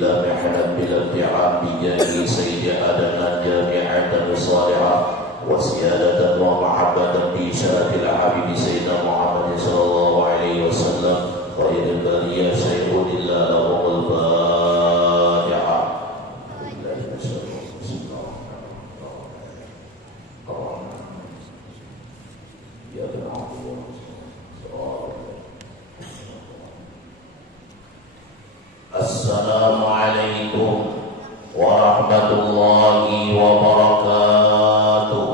بلا محنة بلا ابتعاد بجاه سيد أدنى جامعة صالحة وسيادة ومحبة بشرف الحبيب سيدنا محمد صلى الله عليه وسلم خير البرية شيخ لله لهم الفاتحة. Assalamualaikum warahmatullahi wabarakatuh.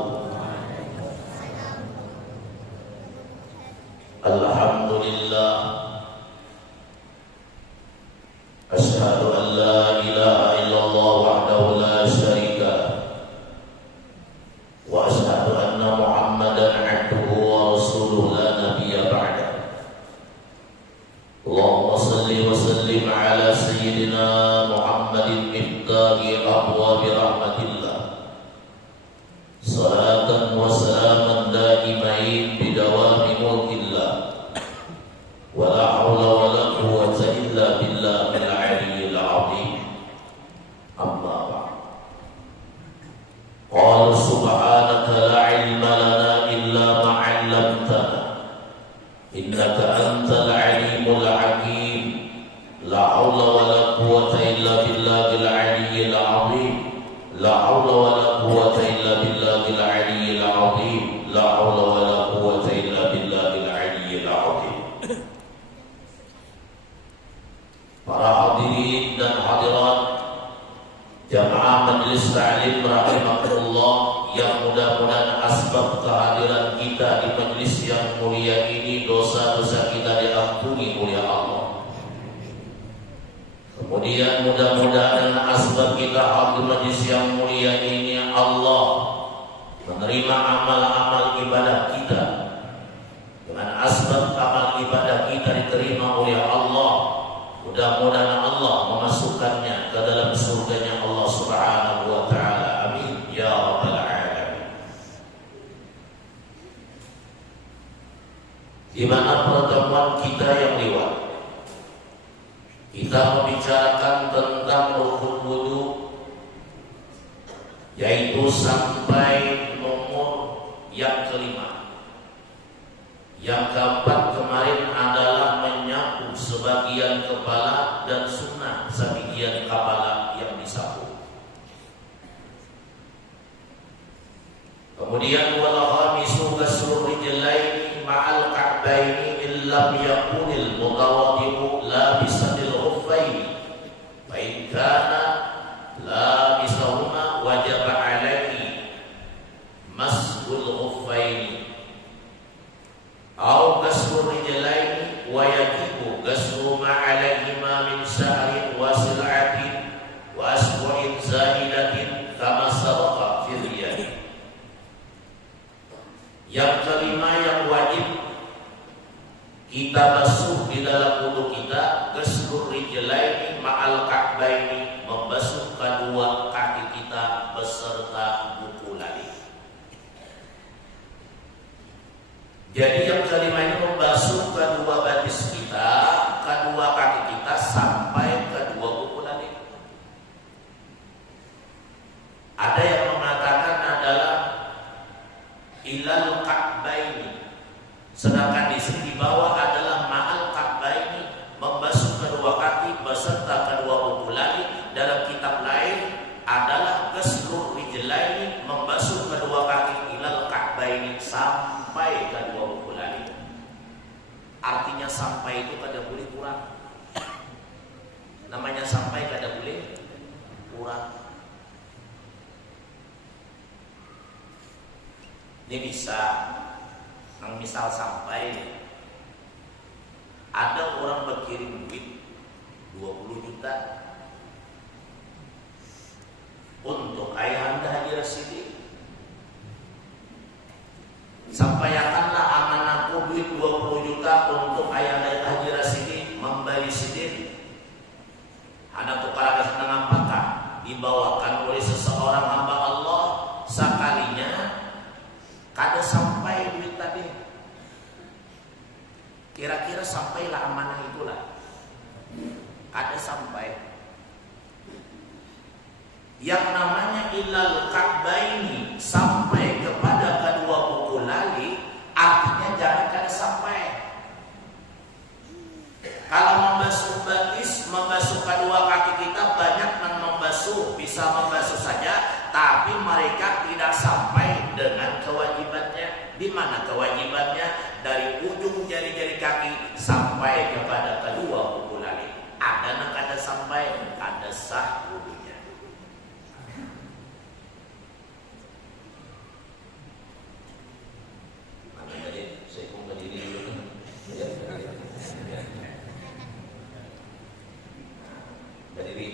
Alhamdulillah, asyhadu an la ilaha illallah wahdahu la syarika wa asyhadu anna Muhammadan abduhu wa rasuluhu la nabiyya ba'da. Allahumma salli wa sallim ala sayyidina Muhammadin miftahi abwabi rahmatillah, salatan wa salaman daimain bidawami mulkillah, wa la hawla wa la quwwata illa billahil aliyyil azim. Amma ba'd. Qala subhanaka la ilma lana illa ma 'allamtana innaka antal alimul hakim. La haula wa la quwwata illa billahil aliyyil azim. La haula wa la quwwata illa billahil aliyyil azim. La haula wa la quwwata illa billahil aliyyil azim. Para hadirin dan hadirat jamaah majelis ta'lim rahimakumullah, yang mudah-mudahan asbab kehadiran kita di majelis yang mulia ini dosa-dosa kita diampuni oleh Allah. Kemudian mudah-mudahan asbab kita hadir majelis yang mulia ini Allah menerima amal-amal ibadah kita. Dengan asbab amal ibadah kita diterima oleh Allah, mudah-mudahan Allah memasukkannya ke dalam surganya Allah Subhanahu wa ta'ala. Amin ya rabbal alamin. Di mana pertemuan kita yang lewat, kita membicarakan tentang rukun wudu, yaitu sampai nomor yang kelima. Yang keempat kemarin adalah menyapu sebagian kepala dan sunnah sebagian kepala yang disapu. Kemudian wal khamisu ghuslu rijlaini ma'al ka'baini illam yakunil mutawaddi'u labisanil khuffaini fa in kana labisahuma wajaba 'alaihi mas'ul khuffaini aw ghuslu rijlaini wa yajibu ghuslu ma 'alaihima min sya'rin wa sil'atin wa asbu'in zahidatin kama sabaqa fil riyad. Yang kelima yang wajib kita basuh di dalam wudu kita, ghuslu rijlaini ma'al ka'baini, membasuh kedua kaki kita beserta buku lali. Jadi yang kelima ini membasuh kedua batis kita, kedua kaki kita sampai kedua buku lali. Ada yang mengatakan adalah ilal ka'baini, sedangkan di sini di bawah adalah ma'al ka'baini, membasuh kedua kaki beserta kedua buku lali. Dalam kitab lain adalah ghuslu rijlaini, membasuh kedua kaki ilal ka'baini, sampai kedua buku lali. Artinya sampai itu kada boleh kurang. Namanya sampai kada boleh kurang. Ini bisa, misal sampai ada orang berkirim duit 20 juta untuk ayahanda Haji Rasidi. Sampaikanlah amanahku duit 20 juta untuk ayahanda Haji Rasidi membeli sidin. Ada tukar kesenangan apakah dibawakan oleh seseorang hamba Allah sekalinya kada sampai duit tadi. Kira-kira sampailah amanah itulah. Kada sampai. Yang namanya ilal ka'baini, sampai kepada kedua kuku lali, artinya jangan kada sampai. Kalau membasuh batis, membasuh kedua kaki kita, banyak yang membasuh, bisa membasuh saja, tapi mereka tidak sampai dengan kewajibannya. Di mana kewajibannya? Dari ujung jari-jari kaki sampai kepada kedua kuku lali. Ada yang kada sampai, ada sah wudunya. Mana tadi? Saya mau berdiri dulu. Ya. Berdiri.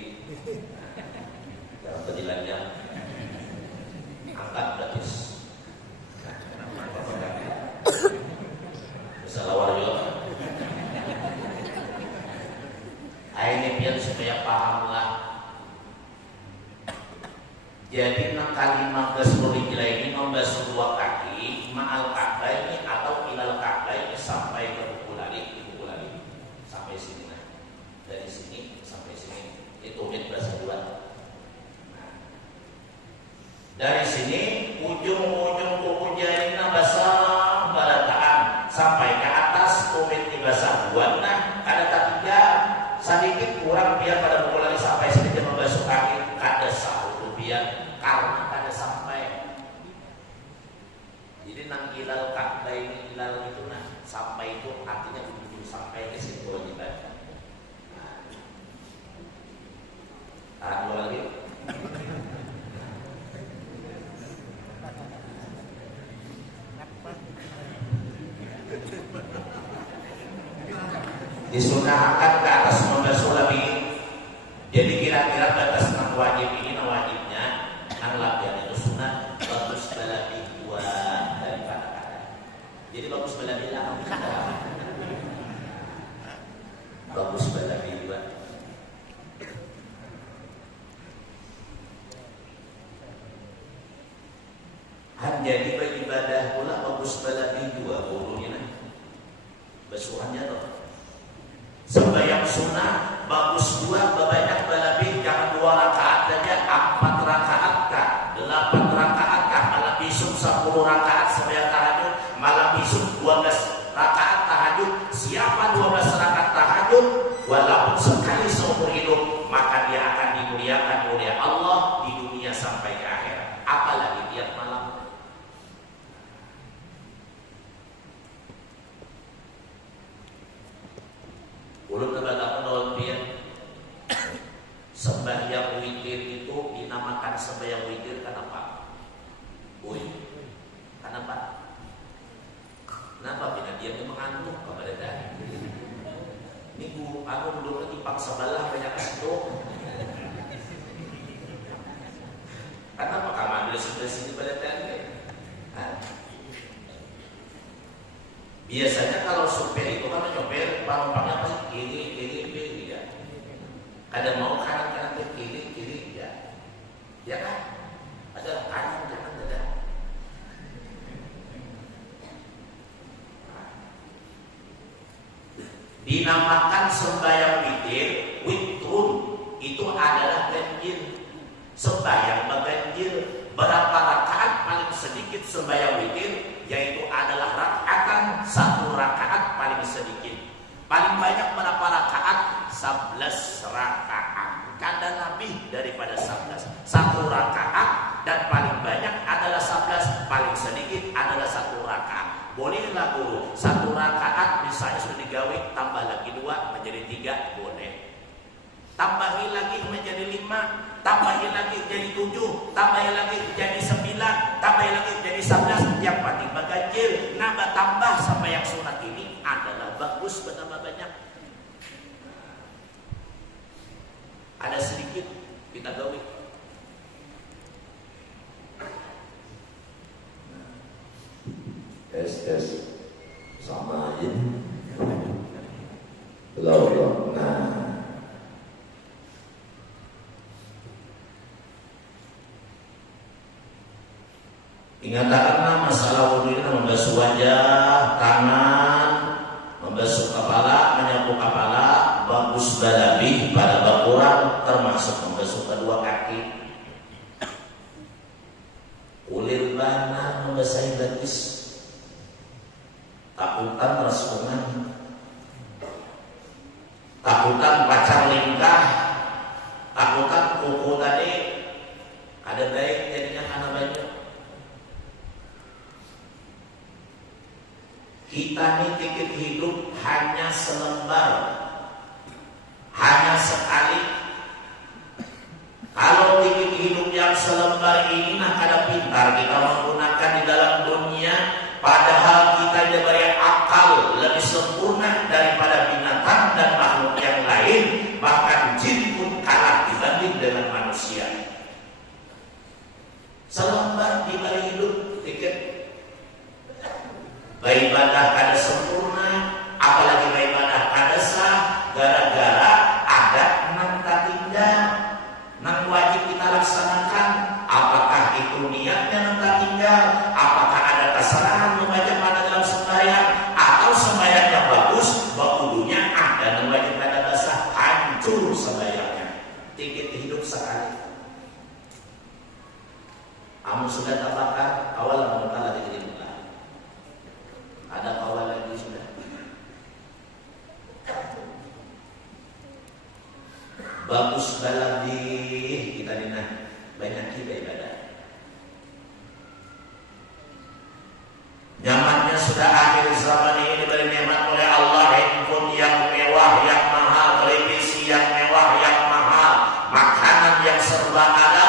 Dalam berdirinya angkat batis. Salawat juga. Ini biar supaya paham lah. Jadi kalimat Rasulullah ini membasuh dua kaki, ma'al ka'baini atau ilal ka'baini sampai ke kuku lali, sampai sini. Nah, dari sini sampai sini itu bahasa dua. Nah, dari sini ujung-ujung kuku jarinya basah balataan sampai ke atas tumit basah buat. Nah, ada ketiga sedikit kurang biar pada kuku lali sampai sini dia membasuh kaki, kada sah itu biar karena kada sampai. Jadi nang ilal ka'baini ilal itu nah sampai itu artinya ujung sampai ke situ kewajiban. Tahan dulu lagi. Disunahkan ke atas membasuh lebih. Jadi kira-kira batas nang wajib ini, nang wajibnya nang latihan itu sunat bagus lebih dua daripada kada. Jadi bagus lebih lah. Bagus lebih dua. Jadi beribadah pula bagus lebih dua gurunya. Basuhannya tuh. Sembahyang sunnah bagus dua, banyak lebih, jangan 2 rakaat saja, 4 rakaat kah, 8 rakaat kah, malam besok 10 rakaat sembahyang tahajud, malam besok 12 rakaat tahajud. Siapa 12 rakaat tahajud, walaupun sekali seumur hidup, maka dia akan dimuliakan oleh Allah di dunia sampai ke akhirat. Apalagi tiap malam. Ulun kebataan oleh sembahyang witir itu dinamakan sembahyang witir kenapa? Kenapa? Kenapa? Bila dia mengantuk kepada dari ini aku dulu lagi paksa balah banyak itu. Kenapa kamu ambil sebelah sini pada dari? Biasanya kalau supir itu kan nyopir penumpangnya pasti kiri ya. Kadang mau kanan ke kiri ya. Ya kan? Ada kanan ada. Dinamakan sembahyang witir, witrun itu adalah ganjil. Sembahyang berganjil. Berapa rakaat paling sedikit sembahyang witir? Yaitu adalah rakaatan 1 rakaat paling sedikit. Paling banyak berapa rakaat? 11 rakaat. Kadang lebih daripada 11. 1 rakaat dan paling banyak adalah 11. Paling sedikit adalah 1 rakaat. Bolehlah guru 1 rakaat misalnya sudah digawe, tambah lagi 2 menjadi 3, boleh. Tambahin lagi menjadi 5, tambahin lagi jadi 7, tambahin lagi jadi 9, tambahin lagi jadi 11. Yang penting berganjil, nambah tambah sampai yang sunat ini adalah bagus bertambah banyak. Ada sedikit kita gawe. Tes sama aja. Belum. Nah. Ingatkanlah masalah wudhu ini membasuh wajah, tangan, membasuh kepala, menyapu kepala, bagus balabi pada bakuran, termasuk membasuh kedua kaki. Bagaimana membasahi betis? Takutan raskungan, takutan pacar lingkah, takutan kuku tadi ada baik jadinya anak banyak. Kita ini tiket hidup hanya selembar, hanya sekali. Kalau tiket hidup yang selembar ini nak ada pintar kita menggunakan di dalam dunia, padahal kita diberi akal lebih sempurna daripada binatang dan makhluk yang lain, bahkan jin pun kalah dibanding dengan manusia. Selembar diberi hidup tiket. Beribadah kada sempurna, apalagi beribadah kada sah, gara-gara ada enam tatinda, enam wajib kita laksanakan. Apakah itu niatnya enam tatinda? Apakah ada kesalahan membaca pada dalam sembahyang, atau sembahyangnya bagus, bakudunya ada enam wajib kada sah, hancur sembahyangnya. Tiket hidup sekali. Amun sudah terbakar, awal mengenal tiket hidup. Ada kawan lagi sudah. Bagus baladi kita dina banyak ibadah. Nyamannya sudah akhir zaman ini diberi nikmat oleh Allah, handphone yang mewah, yang mahal, televisi yang mewah, yang mahal, makanan yang serba ada,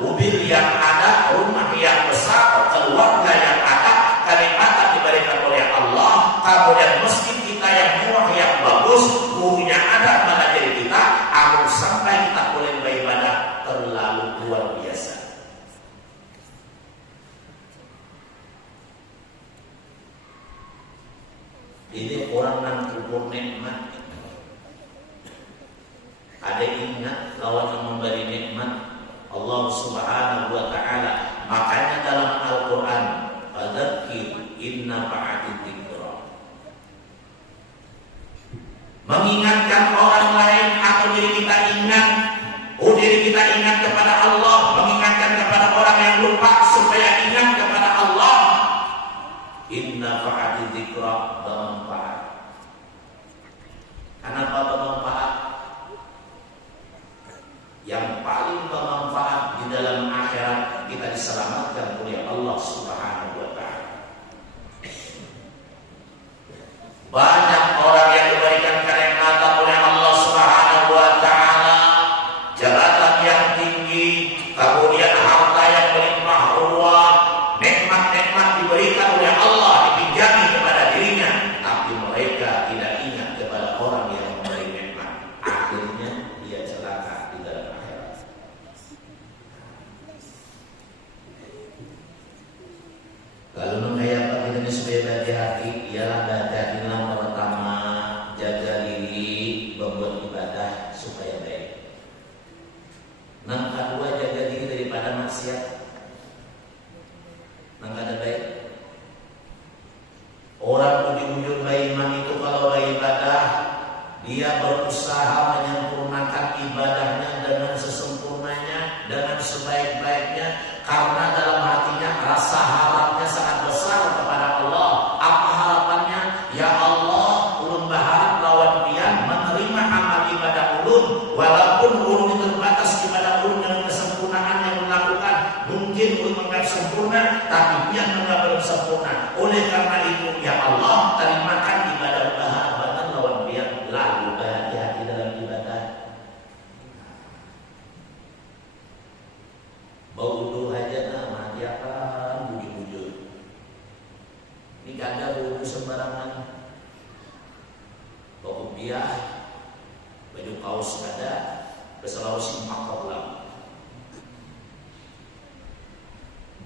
mobil yang ada, rumah yang besar, keluarga yang ada, kenikmatan diberikan oleh Allah. Kemudian masjid kita yang mewah, yang bagus, gurunya ada, mengajar kita, amun sampai kita boleh beribadah terlalu luar biasa. Ini orang yang kubur nikmat. Ada ingat lawan yang memberi nikmat Allah Subhanahu wa Ta'ala. Makanya dalam Al-Quran, fadzakir inna fa'ati dzikra, mengingatkan orang lain atau diri kita ingat. Diri kita ingat kepada Allah, mengingatkan kepada orang yang lupa supaya ingat kepada Allah. Inna fa'ati dzikra, bermanfaat. Kenapa bermanfaat? Yang paling bermanfaat di dalam akhirat, kita diselamatkan oleh Allah Subhanahu wa Ta'ala. Banyak orang yang diberikan kenikmatan oleh Allah Subhanahu wa Ta'ala, jabatan yang tinggi, kemudian harta yang berlimpah ruah, nikmat-nikmat diberikan oleh Allah, dipinjami kepada dirinya, tapi mereka tidak ingat kepada orang yang memberi nikmat. Akhirnya dia celaka di dalam akhirat. Kalau menghayat kita ini supaya hati-hati, ialah baca yang pertama, jaga diri, membuat ibadah supaya baik. Yang kedua, jaga diri daripada maksiat. Yang kada baik. Orang ujung-ujung beriman itu kalau beribadah, dia berusaha menyempurnakan ibadahnya dengan sesempurnanya, dengan sebaik-baiknya, karena dalam hatinya rasa harapnya sangat besar kepada Allah. Apa harapannya? Ya Allah, ulun berharap lawan pian menerima amal ibadah ulun, walaupun ulun terbatas ibadah ulun dengan kesempurnaan yang melakukan. Mungkin ulun menganggap sempurna, tapi dia menganggap belum sempurna. Oleh karena itu, ya Allah, terimakan ibadah berharap lawan pian, lalu berhati-hati dalam ibadah. Baudu aja nama dia kan bujur-bujur. Ini gak ada baudu sembarangan. Bau biah, baju kaos ada, beselalu simpak pulang.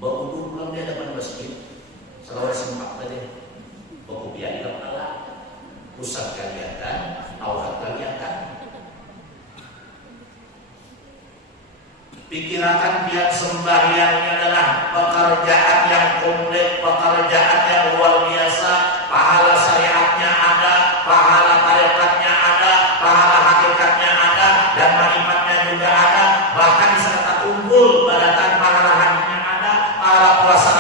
Baudu pulang dia depan masjid, selalu simpak tadi. Bau biah di kepala, pusat kelihatan, aurat kelihatan. Pikirkan dia sembahyangnya adalah pekerjaan yang komplit, pekerjaan yang luar biasa. Pahala syariatnya ada, pahala tarekatnya ada, pahala hakikatnya ada, dan marifatnya juga ada. Bahkan serta kumpul badatan pahala hatinya ada, pahala puasa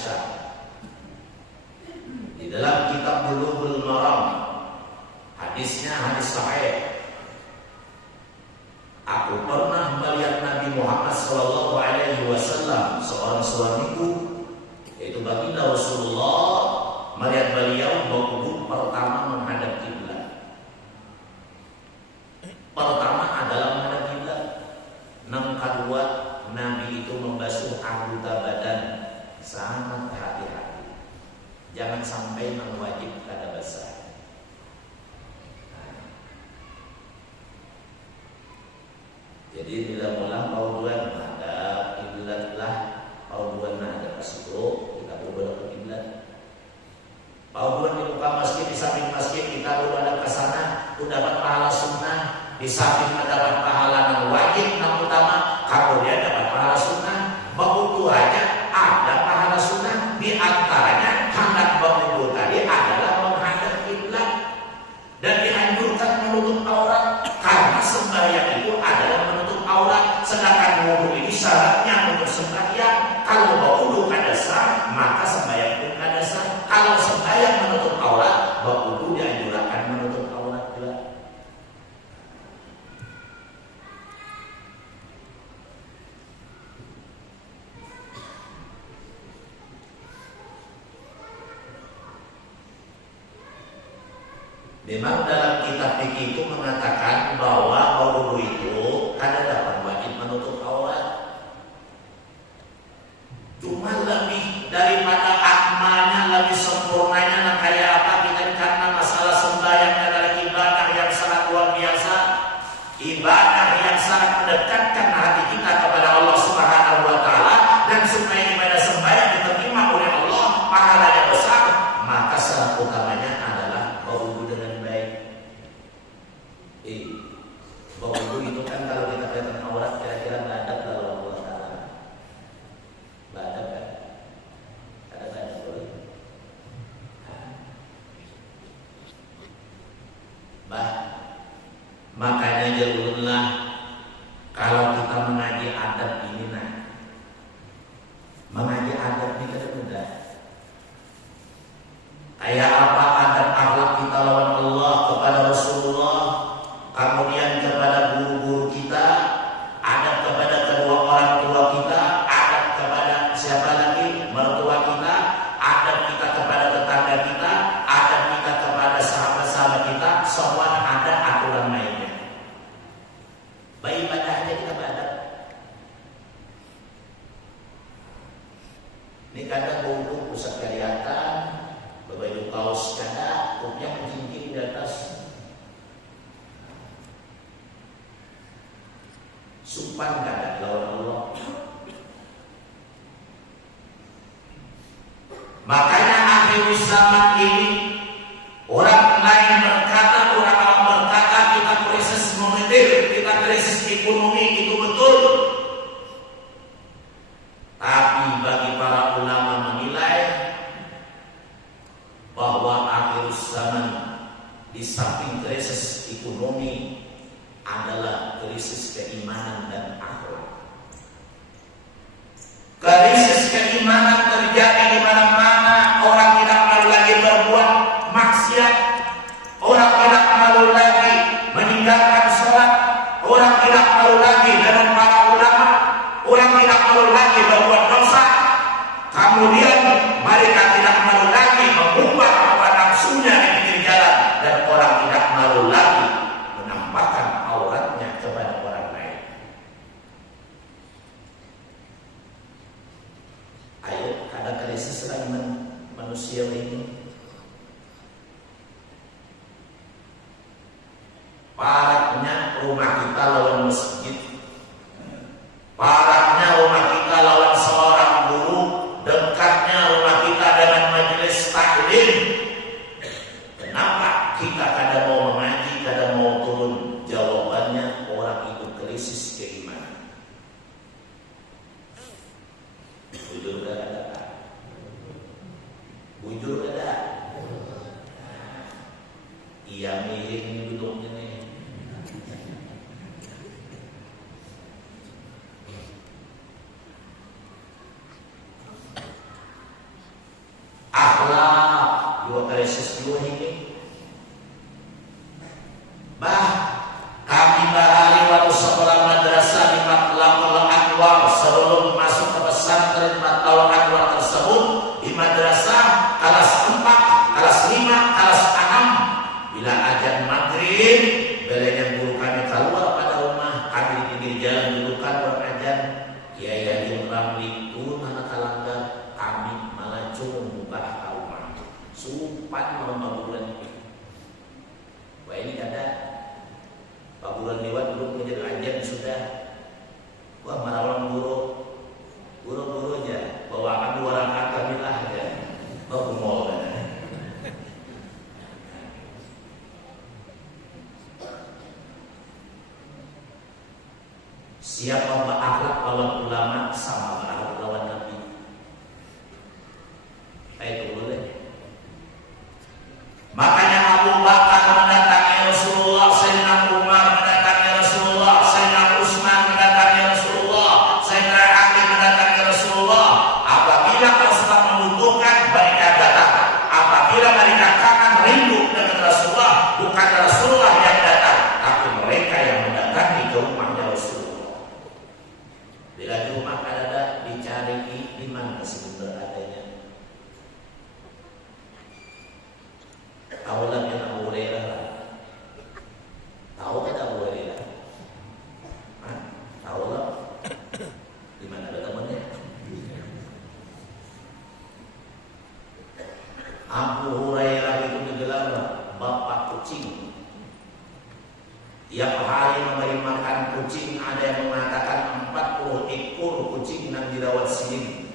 Aisyah di dalam kitab Bulughul Maram, hadisnya hadis sahih. Aku pernah melihat Nabi Muhammad SAW, seorang suamiku, yaitu baginda Rasulullah, melihat beliau berwudu pertama menghadap kiblat. Pertama adalah menghadap kiblat. Yang kedua, Nabi itu membasuh anggota badan. Sangat hati-hati, jangan sampai mewajib kada basah. Jadi bila mula pauduan menghadap kiblat lah, pauduan menghadap masjid, kita berbelok ke kiblat. Pauduan di muka masjid, di samping masjid kita berbelok ke sana, untuk dapat pahala sunnah. Di samping mendapat pahala yang wajib, yang utama, kemudian dapat pahala sunnah. Berwudu aja ada pahala sunnah. Di antaranya hendak berwudu tadi adalah menghadap kiblat dan dianjurkan menutup aurat, karena sembahyang itu adalah menutup aurat. Sedangkan wudu ini syaratnya untuk sembahyang. Kalau berwudu kada sah, maka sembahyang pun kada sah. Kalau sembahyang menutup aurat, berwudu dianjurkan menutup aurat juga. Memang dalam kitab fikih itu mengatakan bahwa wudu itu kada dapat wajib menutup aurat. Cuma lebih daripada akmalnya, lebih sempurnanya, nah kayak apa kita, karena masalah sembahyangnya adalah ibadah yang sangat luar biasa, ibadah yang sangat mendekatkan hati kita kepada Allah Subhanahu wa Ta'ala, dan supaya ibadah sembahyang diterima oleh Allah, pahalanya besar, maka syarat utamanya adalah berwudu dengan baik. Berwudu itu kan kalau kita kelihatan aurat, kira-kira badat lalu Allah Ta'ala. Badat kan? Ada badat boleh. Makanya jauhlah kalau kita mengaji adab ini, mengaji adab ini kan mudah. Kayak apa adab akhlak kita lawan Allah, kepada Rasulullah, kemudian kepada guru-guru kita, adab kepada kedua orang tua kita, adab kepada siapa lagi, mertua kita, adab kita kepada tetangga kita, adab kita kepada sahabat-sahabat kita, semua ada aturan mainnya. Baik ibadah aja kita beradab. Ini kadang bau pusat kelihatan, baju kaos kada, kupnya menjinjing di atas. Sumpah kada lawan Allah. Makanya akhir zaman ini orang lain berkata, orang awam berkata kita krisis moneter, kita krisis ekonomi, itu betul. Tapi bagi para ulama menilai bahwa akhir zaman di samping krisis ekonomi adalah krisis keimanan dan akhlak. Krisis keimanan terjadi di mana-mana. Orang tidak malu lagi berbuat maksiat, orang tidak malu lagi meninggalkan sholat, orang tidak malu lagi dengan para ulama, orang tidak malu lagi berbuat dosa. Kemudian mereka tidak malu lagi mengubah hawa nafsunya di pinggir jalan, dan orang tidak malu lagi menampakkan auratnya kepada orang lain. Ayo, ada krisis lagi manusia ini. Paratnya rumah kita lawan masjid, paratnya rumah kita lawan seorang guru, dekatnya rumah kita dengan majelis taklim. Kenapa kita kadang mau mengaji, kadang mau turun? Jawabannya orang itu krisis keimanan. Bujur ada, bujur ada. Iya miring duduknya nih. reses dulu ini. Bah, kami bahari waktu sekolah madrasah di Matlaqul Anwar sebelum masuk ke pesantren Matlaqul Anwar tersebut di madrasah kelas 4, kelas 5, kelas 6 bila azan maghrib belanya guru kami keluar pada rumah kami di pinggir jalan dudukan berazan Kiai Haji Ramli turun anak kalanggar kami malah buka rumah sumpan malam bulan ini. Wah ini ada Pak bulan lewat belum menjadi azan sudah. Wah malam guru aja bawakan 2 rakaat kamilah ya. Oh kumol kan. Siapa berakhlak lawan ulama sama berakhlak lawan Nabi. Itu boleh. Makanya Abu Bakar mendatangi Rasulullah, Sayyidina Umar mendatangi Rasulullah, Sayyidina Utsman mendatangi Rasulullah, Sayyidina Ali mendatangi Rasulullah. Apabila Rasulullah membutuhkan, mereka datang. Apabila mereka kangen rindu dengan Rasulullah, bukan Rasulullah yang datang, tapi mereka yang mendatangi ke rumahnya Rasulullah. Bila di rumah ada dicari di mana sumber adanya. Tahulah yang Abu Hurairah. Tahu kan Abu Hurairah? Tahulah. Di mana ada temannya? Abu Hurairah itu digelar bapak kucing. Tiap hari memberi makan kucing, ada yang mengatakan 40 ekor kucing yang dirawat sini.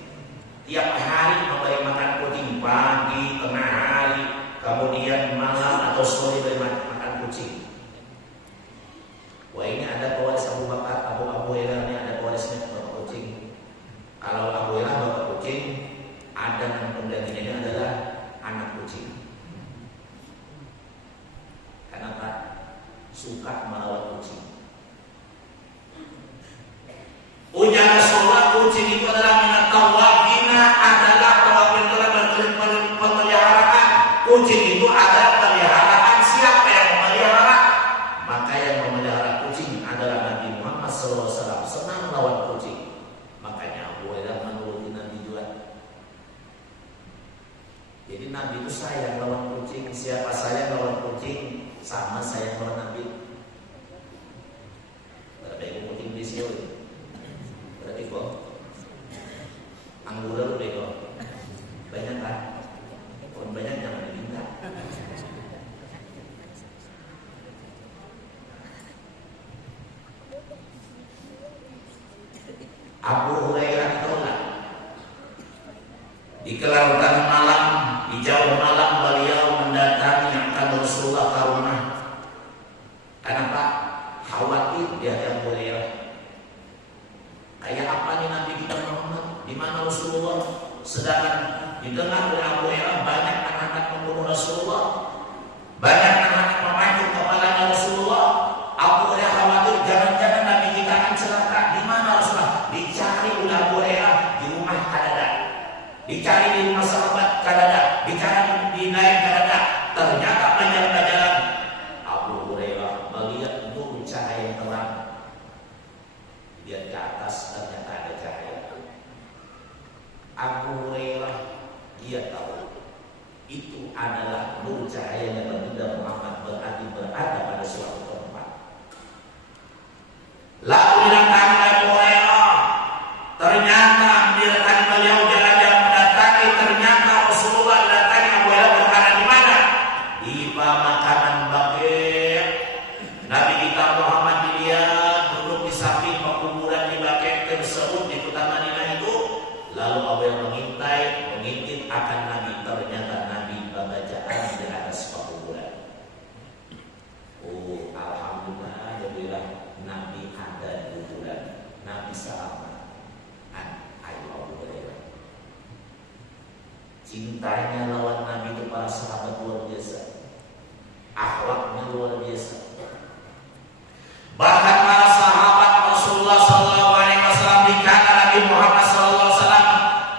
Tiap hari memberi makan kucing pagi, tengah hari, kemudian malam atau sore beri makan kucing. Wah ini ada pewaris Abu Bakar, Abu Hurairah ini ada pewarisnya bapak kucing. Kalau Abu Hurairah bapak kucing, ada yang penggantinya adalah anak kucing. Kenapa? Suka merawat kucing. Ujar Rasulullah, kucing itu adalah minat tawafina, adalah tawafin telah pemeliharaan. Kucing itu adalah peliharaan. Siapa yang memelihara? Maka yang memelihara kucing adalah Nabi Muhammad SAW. Senang lawan kucing. Makanya Abu Hurairah menuruti Nabi juga. Jadi Nabi itu sayang lawan kucing. Siapa sayang lawan kucing, sama sayang lawan Nabi. Berarti kucing di sini. Berarti kok anggur lu deh kok. Banyak kan? Kalau banyak jangan diminta. Abu Hurairah tolak di kelautan malam, di jauh malam beliau mendatangi akan Rasulullah ke rumah. Kenapa? Khawatir dia Abu Hurairah. Kayak apa nih Nabi kita Muhammad? Di mana Rasulullah? Sedangkan didengar oleh Abu Hurairah banyak anak-anak membunuh Rasulullah, banyak anak-anak memancung kepalanya Rasulullah. Abu Hurairah khawatir jangan-jangan Nabi kita akan celaka. Di mana Rasulullah? Dicari oleh Abu Hurairah di rumah Kadada, dicari di rumah sahabat Kadada, dicari di naik Kadada. Ternyata pelajaran Abu Hurairah melihat nur cahaya yang terang. Lihat ke atas ternyata ada cahaya. Abu Hurairah dia tahu itu adalah nur cahaya yang berbeda Muhammad berarti berada pada suatu tempat. Lalu datang Abu Hurairah. Ternyata didatangi beliau jalan-jalan mendatangi. Ternyata Rasulullah datangi Abu Hurairah berada di mana? Di pemakaman Baqi'. Nabi kita Muhammad dilihat duduk di samping pekuburan di Baqi' tersebut di kota Madinah itu. Lalu Abu Hurairah mengintip akan Nabi. Ternyata Nabi bacaan di atas pekuburan. Oh alhamdulillah ya bilang Nabi ada di kuburan. Nabi selamat. Ayo Abu Hurairah. Cintanya lawan Nabi itu para sahabat luar biasa. Akhlaknya luar biasa. Bahkan para sahabat Rasulullah SAW dikala Nabi Muhammad SAW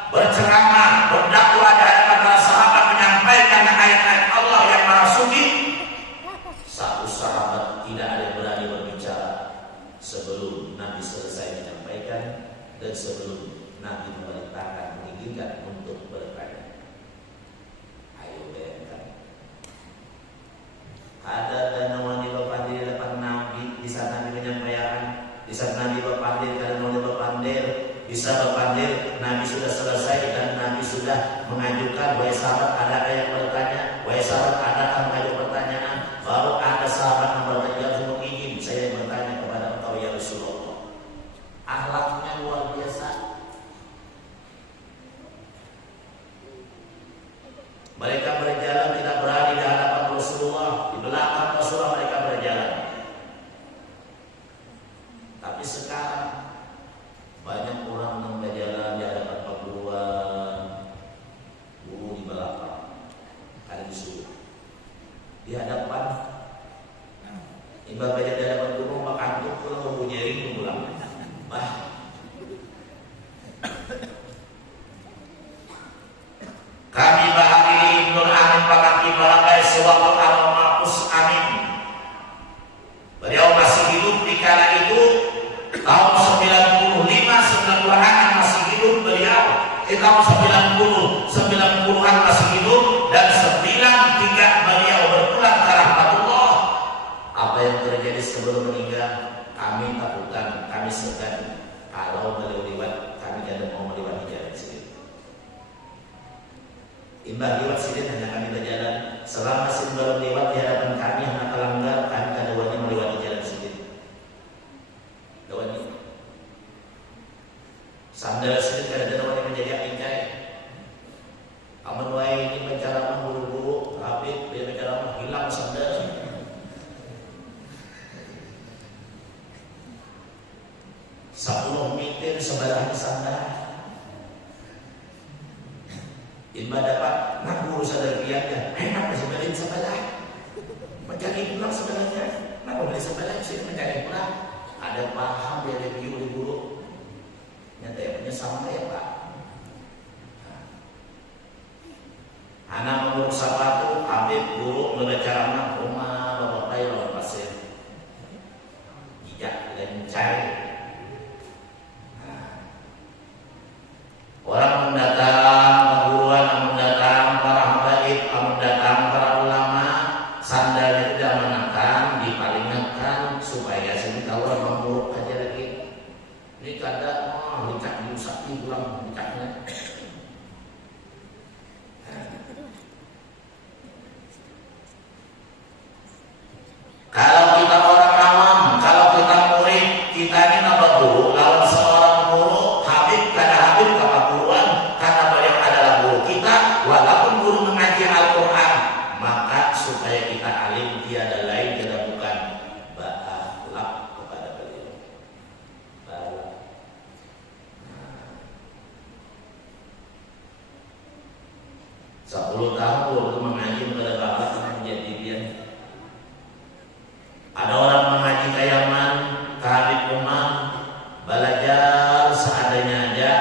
berceramah, berdakwah di hadapan para sahabat menyampaikan ayat-ayat wahai sahabat, adakah yang bertanya? Wahai sahabat, adakah mengajak pertanyaan? Baru ada sahabat yang bertanya, "Untuk izin saya bertanya kepada engkau ya Rasulullah." Akhlaknya luar biasa. Mereka berjalan tidak berani di hadapan Rasulullah, di belakang Rasulullah mereka berjalan. Tapi sekarang banyak orang yang berjalan di hadapan perguruan, guru di belakang, ada di sudut, di hadapan. Ibarat baca di hadapan guru maka antum pulang mempunyai pulang. Bah. Kami bahagi Ibnul Amin pakaki balakai sewaktu al-ma'us amin. Beliau masih hidup di kala itu tahun 90-an masih hidup beliau. Tahun 90-an masih hidup dan 93 beliau berpulang ke rahmatullah. Apa yang terjadi sebelum meninggal kami takutkan, kami segan kalau beliau lewat kami tidak mau melewati jalan sini. Imbah lewat sini hanya kami berjalan. Selama sini baru lewat di hadapan kami hanya kelanggar kami keduanya melewati jalan sini. Lewat ini. Sandal sini kadang-kadang orang menjadi pincai. Aman wae ini penceramah buru-buru, habis dia penceramah hilang sandal. 10 meter sebelahnya sandal. Imbah dapat nak guru sadar biarnya, enak masih balik sebelah, mencari pulang sebelahnya, nak boleh sebelah sih mencari pulang. Ada paham dia review di guru, nyata ya punya sama ya Pak. Anak mengurus sepatu, Habib guru membaca ramah rumah bapak bayi lawan pasir, jejak lencai. Orang mendatang sandalnya tidak menekan, dipalingkan supaya sini tahu orang buruk aja lagi. Ini kada licak diusap pulang licaknya. Kalau kita orang awam, kalau kita murid, kita ini nambah guru lawan seorang guru, Habib kada Habib kata guruan, karena beliau adalah guru kita, walaupun guru mengaji Al-Quran, maka supaya kita alim tiada lain tiada bukan berakhlak kepada beliau. Baru. 10 tahun waktu mengaji kepada bapak menjadi pian. Ada orang mengaji ke Yaman, ke Habib Umar, belajar seadanya aja,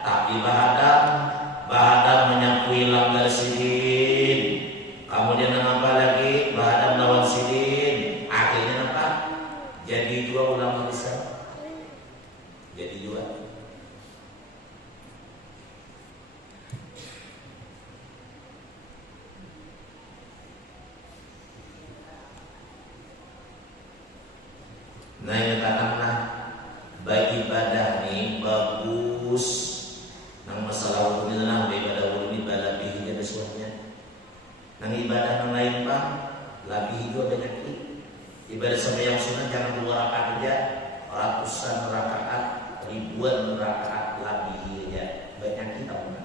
tapi bahadam menyakui langgar sidin. Kemudian apa lagi? Bahadam lawan sidin. Akhirnya apa? Jadi 2 ulama besar. Jadi 2. Nah ini katakanlah bagi ibadah ini bagus. Nang masalah wudhu lah, ibadah wudhu ini lebih jadi semuanya. Nang ibadah yang lain Pak, lebih juga banyak ini. Ibadah sembahyang sunat jangan 2 rakaat aja, ratusan rakaat, ribuan rakaat lebih aja. Banyak kita bukan.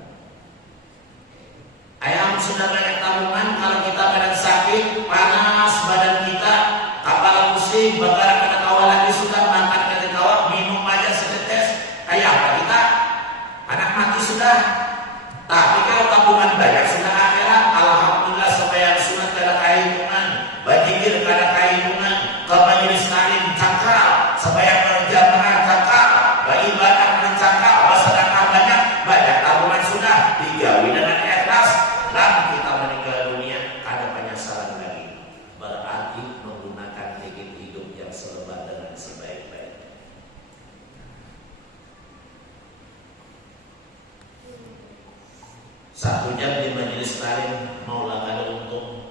Ayam sudah banyak tabungan kalau kita badan sakit, panas badan kita, kapal pusing, bakar kena kawal lagi sudah makan kena kawal, minum aja setetes, kayak apa kita? Anak mati sudah. Tapi kalau tabungan banyak sudah akhirat, alhamdulillah sembahyang sunat kada kahitungan, bajikir kada kahitungan, ke majelis taklim cakral, sembahyang berjamaah cakral, beribadah dengan cakral, bersedekah banyak tabungan sudah digawi dengan ikhlas. Dan kita meninggal dunia ada penyesalan lagi. Berarti menggunakan tiket hidup yang selebar dengan sebaik-baik. Satu jam di majelis taklim mau lah kada untung.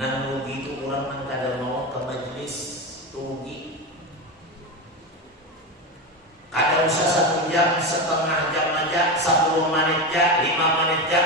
Nang rugi itu orang nang kada mau ke majelis rugi. Kada usah 1 jam, setengah jam aja, 10 menit aja, 5 menit aja.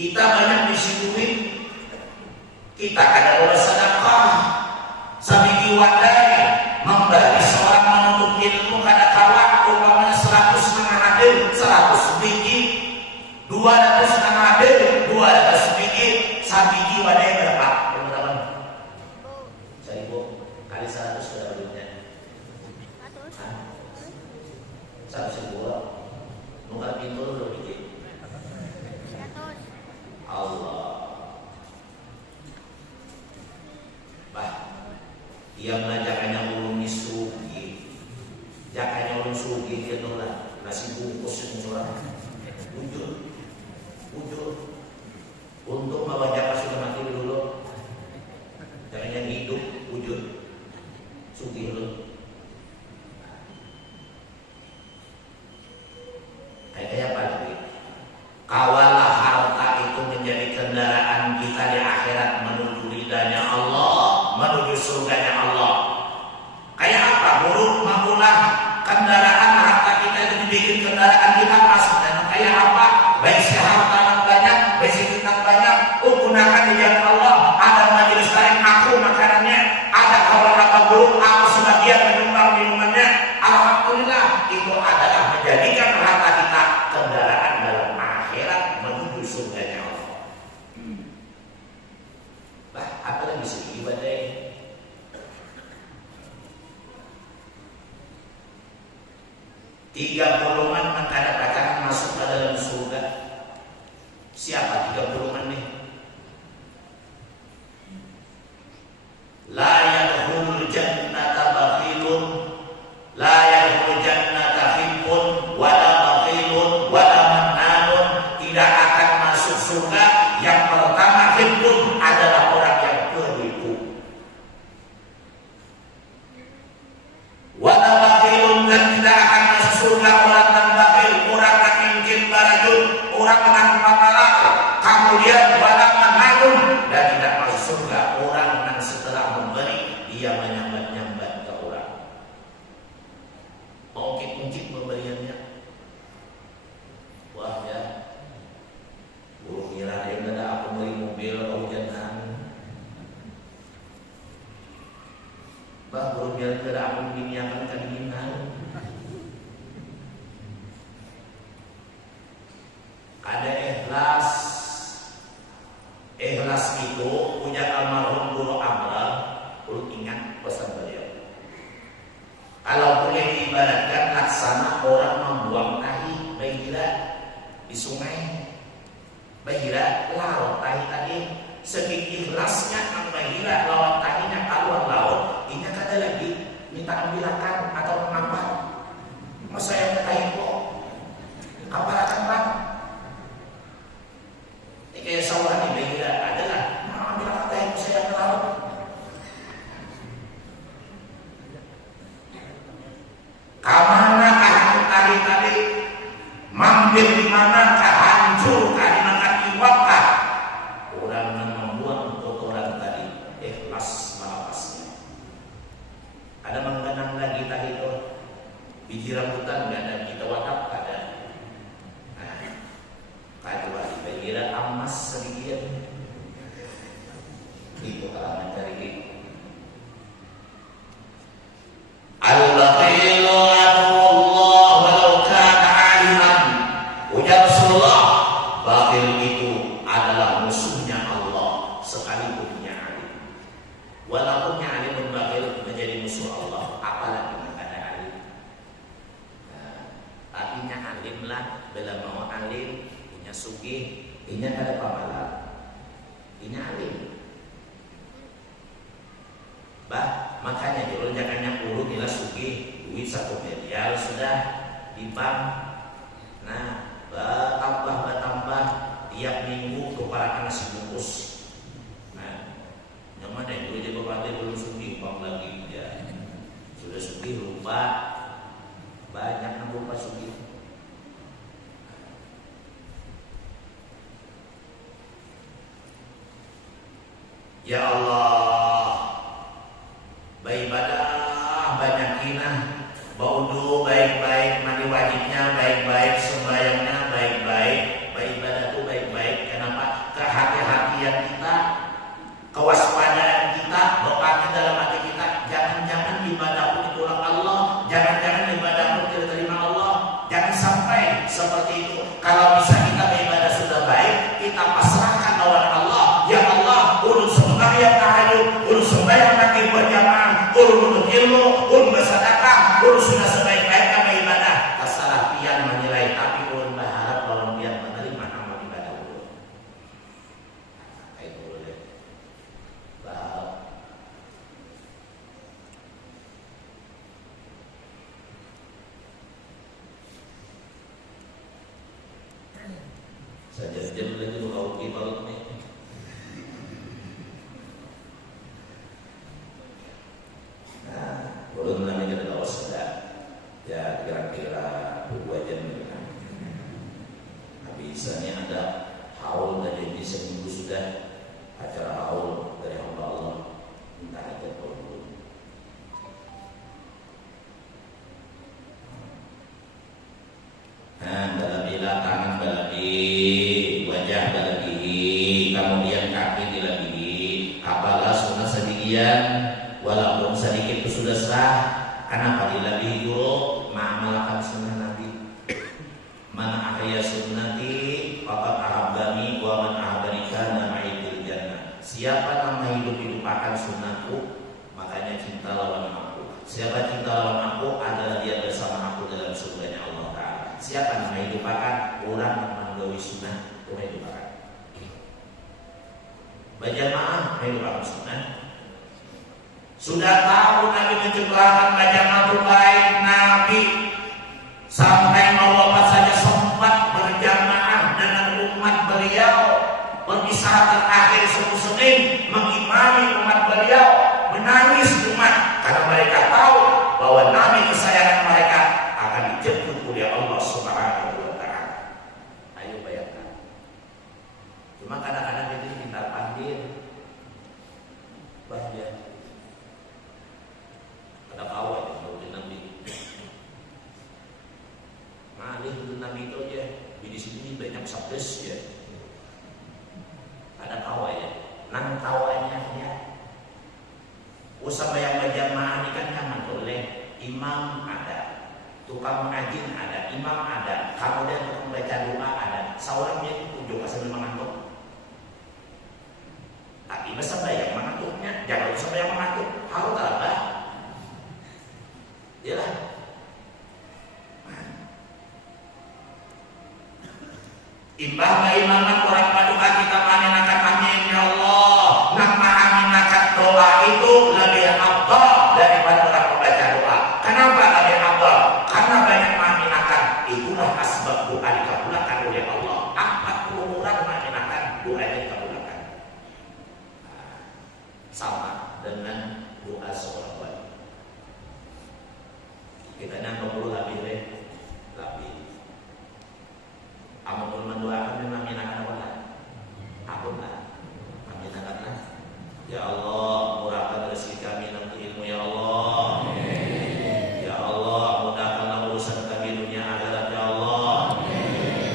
Kita banyak misi duit, kita kada boleh sedekah. Sabigi wadai memberi seorang menuntut ilmu kada kawan umpamanya 100 nang ada 100 biji, 200 nang ada 200 biji, sabigi wadai berapa? Teman-teman. 1.000 kali 100 berapa duitnya? 100.000. Nukar pintu dulu biji. Allah. Bah, yang jangannya ulun sugi, jangannya ulun sugi dia nolak nasi bungkus itu orang wujud untuk membaca sudah mati dulu, jangannya hidup wujud sugi dulu. Kayak apa lagi? Kawalah harta itu menjadi kendaraan kita di akhirat menuju ridhanya Allah, menuju surganya Allah. Kayak apa? Buruk mengulah kendaraan harta kita itu dibikin kendaraan kita maksudnya. Kayak apa? Baik si harta yang banyak, baik si kita banyak, gunakan di jalan Allah. Ada majelis lain aku makanannya, ada orang-orang buruk aku sebagian minumannya. Alhamdulillah itu adalah menjadikan harta kita kendaraan dalam akhirat menuju surganya Allah. Bah, apa lagi sih ibadah? 30-an ada pacaran masuk ke dalam surga. Siapa 30-an nih? La yadkhulul jannata bakhilun, la yadkhulul jannata hibbun, wala bakhilun, wala mannanun. Tidak akan masuk surga yang pertama hibbun adalah orang yang penipu. Wala bakhilun, dan tidak akan masuk surga orang yang bakhil, orang yang ingin barajun, orang yang pamalas. Kemudian wala mannanun, dan tidak masuk surga orang yang setelah memberi dia menyambat-nyambat ke orang. Ungkit-ungkit pemberiannya. Wah ya, burung kira yang ada aku beli mobil hujanan. Bah burung kira ada aku diniakan kedinginan. Ada ikhlas. Ikhlas itu punya almarhum guru Amral. Perlu ingat pesan beliau. Kalau boleh diibaratkan laksana orang membuang tahi bahira di sungai, bahira laut tahi tadi, segi ikhlasnya ang bahira lawan tahinya keluar laut, ini kata lagi minta ambilakan atau mengapa? Masa yang tahi kok kapal akan bang? Ini kayak sawah nih bahira adalah ambilakan tahi saya ke laut. Kamanakah tadi mampir di manakah hancur kah dimakan iwatkah? Orang yang membuang kotoran tadi ikhlas melepasnya. Ada menggenang lagi tadi itu biji rambutan nggak ada, kita wakaf ada. Nah, kado lagi bagiran emas sedikit. Itu kalangan dari itu. Al-Bakhilu aduwwullah walau kana aliman. Ujar Rasulullah, bakhil itu adalah musuhnya Allah sekalipun dia alim. Walaupun yang alim bakhil menjadi musuh Allah, apalagi yang ada alim. Artinya alim lah, bila mau alim, punya sugih, ini ada pamalan. Ini alim. Bah, makanya dulu jangannya urut nilai sugih duit 1 miliar sudah di bank. Nah, bertambah tiap minggu kepala nasi bungkus. Nah, yang mana yang dulu jadi bupati belum sugih uang lagi ya. Sudah sugih lupa banyak yang lupa sugih. Ya Allah, beribadah banyakinah, baudu baik-baik, mandi wajibnya baik-baik, sembahyangnya baik-baik, beribadah itu baik-baik. Kenapa? seperti itu. Kalau bisa kita beribadah sudah baik, kita pasrahkan lawan Allah. Ya Allah, ulun sembahyang tahajud, ulun sembahyang nanti berjamaah, ulun ilmu, ulun bersedekah, ulun sudah sebaik-baiknya beribadah. Terserah pian menilai, tapi ulun berharap lawan pian menerima amal ibadah ulun. Itu boleh. Saja lagi mau ibarat nih. Nah, ulun namanya adalah sudah ya kira-kira 2 jam. Habisnya ada haul dari ini seminggu sudah acara haul dari hamba Allah. Minta hajat ulun. Nah, balabilah tangan balabi, wajah balabi, kemudian kaki dilabih, apalah sunnah sedikit, walaupun sedikit itu sudah sah. Kenapa dilabih dulu? Mengamalkan sunnah Nabi. Man ahya sunnati faqad ahabbani wa man ahabbani kana ma'i fil jannah. Siapa yang hidup-hidupakan sunnahku, makanya cinta lawan aku. Siapa cinta lawan aku adalah dia bersama aku dalam surganya Allah Ta'ala. Siapa yang menghidupakan orang yang menggawi sunnah, itu menghidupakan. Berjamaah menghidupakan sunnah. Sudah tahu Nabi menciptakan berjamaah itu baik. Nabi sampai mau wafat saja sempat berjamaah dengan umat beliau. Berpisah terakhir subuh Senin mengimami umat beliau, menangis umat karena mereka tahu bahwa Nabi kesayangan mereka akan dijemput oleh Allah Subhanahu wa Ta'ala. Ayo bayangkan. Cuma kadang-kadang kita pintar pandir. Bahaya. Ada kawat yang mau Nabi. Malih Nabi itu aja. Di sini banyak sabdes ya. Ada kawat ya. Nang kawatnya ya. Usah bayang berjamaah ini kan nyaman boleh. Imam ada, tukang mengaji ada, imam ada, kemudian tukang baca doa ada. Seorangnya itu juga sambil mengantuk. Tapi masa bayang mengantuknya, jangan usah bayang mengantuk. Harus apa? Yalah. Imbah imaman orang paduka kita panenakan amin ya Allah. Nak mengaminakan doa itu lebih afdal daripada orang membaca doa. Kenapa lebih afdal? Karena banyak mengaminakan. Itulah asbab doa dikabulkan oleh Allah. 40 orang mengaminakan doanya dikabulkan. Sama dengan doa seorang wali. Kita yang perlu lebih deh, lebih. Amun mendoakan memang minakan apa? Apunlah, aminakanlah. Ya Allah, murahkan rezeki kami nanti ilmu ya Allah. Ya Allah, mudahkanlah urusan kami dunia akhirat ya Allah.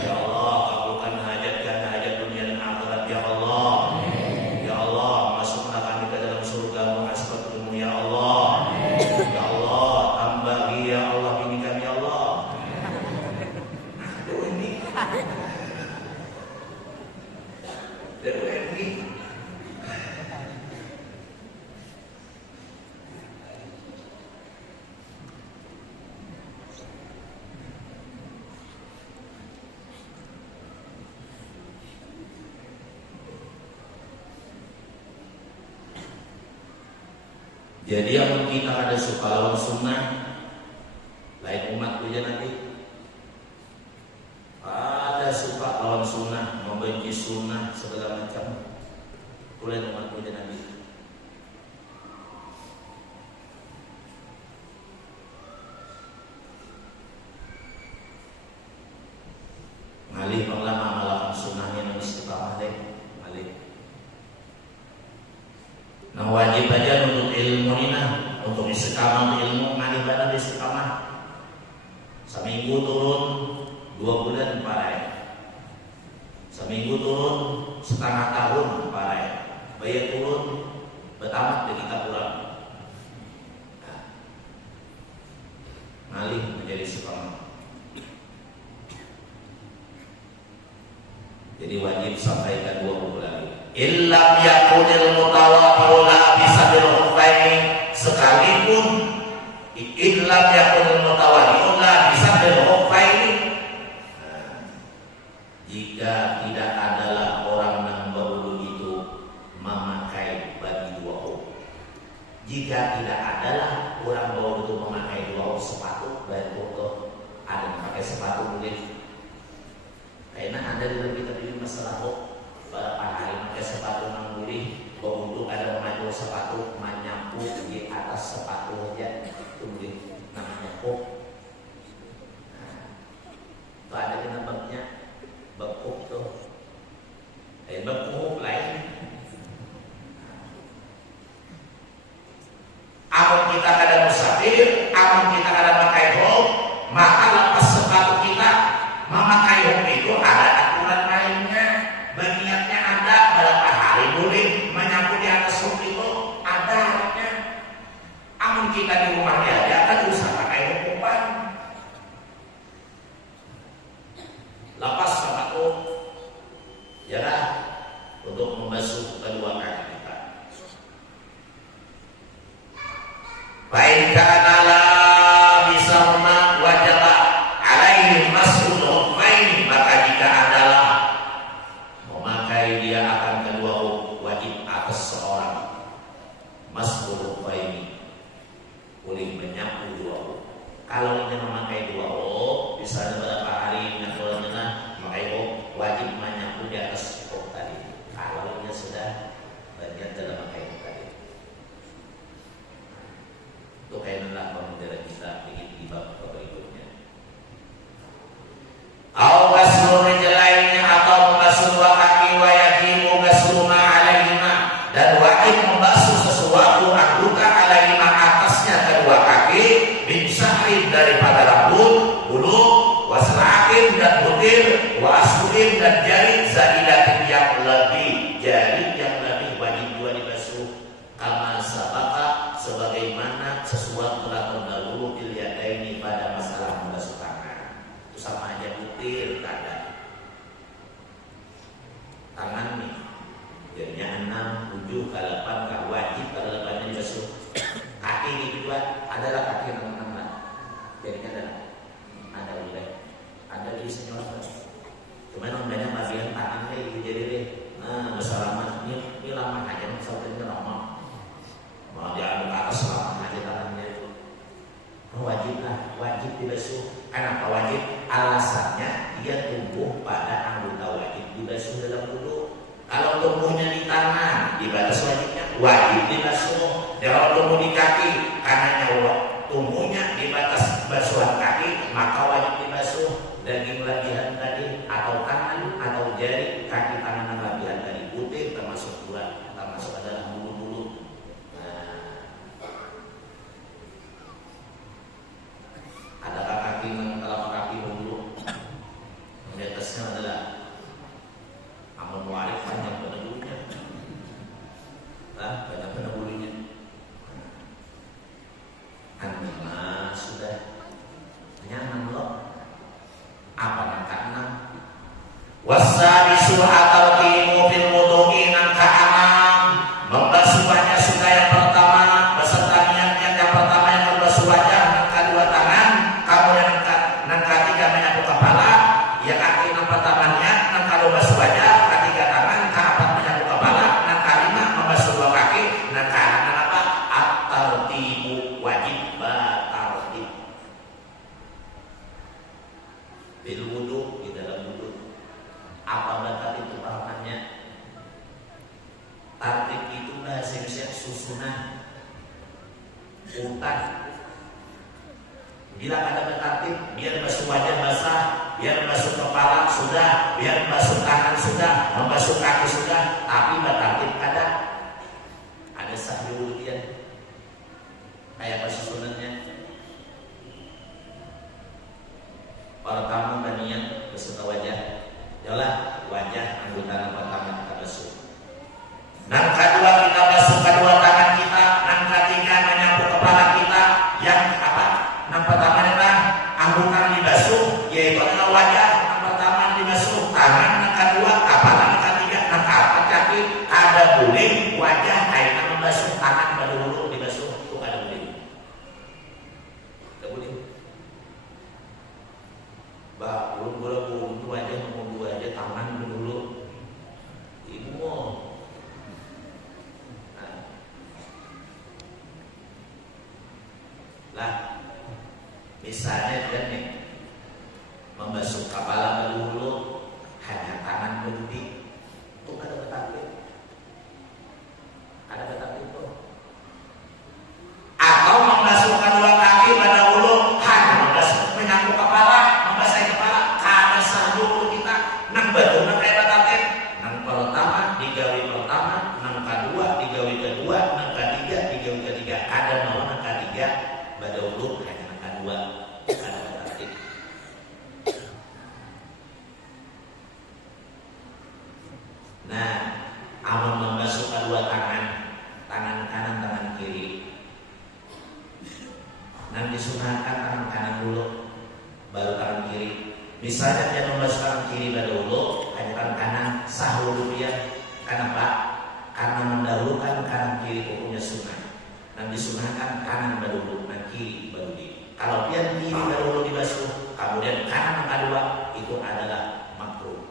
Ya Allah, kabulkan hajat dunia dan akhirat ya Allah. Ya Allah, masuklah kami ke dalam surga-Mu asbabmu ya Allah. Ya Allah, tambahi ya Allah ini kami ya Allah. Jadi yang kita ada suka lawan sunnah, lain umat aja nanti. Ada suka lawan sunnah, membenci sunnah segala macam. Lain umat aja nanti. Ngalih penglama melakukan sunnahnya nabi istiqamah deh, ngalih. Nah wajib aja untuk ilmu ini nah, untuk istiqamah ilmu ngalih badan istiqamah. Seminggu turun 2 bulan parai. Seminggu turun setengah tahun parai. Bayar turun bertamat dan kita pulang. Nah, ngalih menjadi istiqamah. Jadi wajib sampaikan 20 kali. Illam yakunil mutawadhi'u bisa bil khuffaini, sekalipun illam yakunil mutawadhi'u bisa bil khuffaini, jika tidak adalah orang yang berwudu itu memakai bagi dua khuf. Jika tidak adalah orang berwudu itu memakai dua khuf sepatu, dan foto ada yang pakai sepatu mungkin. Karena ada di lebih terdiri masalah khuf. Pada hari pakai sepatu menggurih, berwudu ada memakai sepatu menyapu di atas sepatu aja, itu mungkin namanya khuf. Itu ada di namanya bekuk tuh, bekuk lain. Amun kita kada musafir, amun kita kada pakai khuf, maka lepas sepatu kita memakai khuf itu ada aturan lainnya. Bagiannya ada berapa hari boleh menyapu di atas khuf itu ada harusnya. Amun kita di rumahnya aja kan usah pakai khufan. Lepas sepatu ya untuk membasuh kedua kaki kita. Baik kana bisa wajib alaihi mas'ul khuffain, maka jika adalah memakai dia akan kedua khuf, wajib atas seorang mas'ul khuffain, boleh menyapu dua khuf. Kalau ingin memakai dua khuf, misalnya berapa hari memakai khuf, wajib menyapu di atas khuf tadi. Kalau dia sudah bagian dalam memakai khuf tadi, itu kayaknya pembelajaran kita di bab berikutnya. Au ghuslu rijlaini, atau membasuh dua kaki, wa yajibu ghuslu ma alaihima, dan wajib membasuh sesuatu anggota alaihima atasnya kedua kaki, bin syahrin daripada rambut, bulu, waslakin dan butir, wa asbuin dan jari, zaidatin yang lebih, jari yang lebih wajib dua dibasuh. Kama sabaka, sebagaimana sesuatu telah terdahulu ini pada masalah membasuh tangan. Itu sama aja butir tanda. Tangan nih jadinya 6, 7, 8 kan wajib kalau 8-nya dibasuh. Kaki ini juga adalah kaki yang 6 lah. Jadinya ada boleh. Ada di senyoran. Cuman namanya bagian tangan deh jadi deh. Nah, masalah ini lama aja masalahnya lama. Mau diaduk ke atas lama aja tangannya itu. Wajib lah, wajib dibasuh. Kenapa wajib? Alasannya dia tumbuh pada anggota wajib dibasuh dalam wudu. Kalau tumbuhnya di tangan, dibatas wajibnya, wajib dibasuh. Kalau tumbuh di kaki, karenanya tumbuhnya dibatas basuhan kaki, maka wajib dibasuh. Daging labihan tadi, atau tangan, atau jari, kaki tangan labihan tadi, butir termasuk dua, termasuk adalah bulu-bulu. Adakah kaki telapak kaki bulu? Di atasnya adalah amun warik panjang pada bulunya. Banyak pada bulunya. Anima sudah nyaman loh. Apa nangka 6? Wasabisu atau timu fil wudu'i nangka 6. Membasuh wajah sudah yang pertama, beserta niatnya yang pertama yang membasuh wajah, nangka 2 tangan, kemudian nangka 3 menyapu kepala, ya kaki yang pertama niat, nangka 2 basuh wajah, ketiga tangan, nangka 4 menyapu kepala, nangka 5 membasuh 2 kaki, nangka 6 apa? At-tartibu, wajib batartib. Bil wudu, di dalam wudu. Apa batal itu pahamannya? Tartib itu bahasa Indonesia susunan, urutan. Bila ada tertib, biar basuh wajah basah, biar basuh kepala sudah, biar basuh tangan sudah, membasuh kaki sudah, tapi tertib ada sahih wudu'an. Kayak apa susunannya? Pertama niat basuh wajah, yalah wajah anggota pertama kita basuh. Nang kedua kita basuh kedua tangan kita, nang ketiga menyapu kepala kita. Yang apa? Nang pertama adalah anggota dibasuh, yaitu adalah wajah. Nang pertama dibasuh tangan, nang kedua membasuh kepala dulu hanya tangan berhenti. Tuh ada betaklim, ada betaklim tuh. Atau membasuh kedua kaki pada dulu hanya membasuh menyapu kepala, membasahi kepala. Karena sahulu kita nang batu nang kayak betaklim. Nang pertama digawi pertama, nang kedua digawi kedua, nang ketiga digawi ketiga. Ada mau nang ketiga pada dulu hanya nang kedua. Nah, amun membasuh kedua tangan, tangan kanan, tangan kiri. Nah, disunahkan tangan kanan dulu, baru tangan kiri. Misalnya dia membasuh tangan kiri dahulu, hanya tangan kanan sah dulu dia. Kenapa? Karena mendahulukan kanan kiri hukumnya sunnah. Dan disunahkan kanan dahulu, dan kiri baru di. Kalau dia kiri dahulu dibasuh, kemudian kanan yang kedua, itu adalah makruh.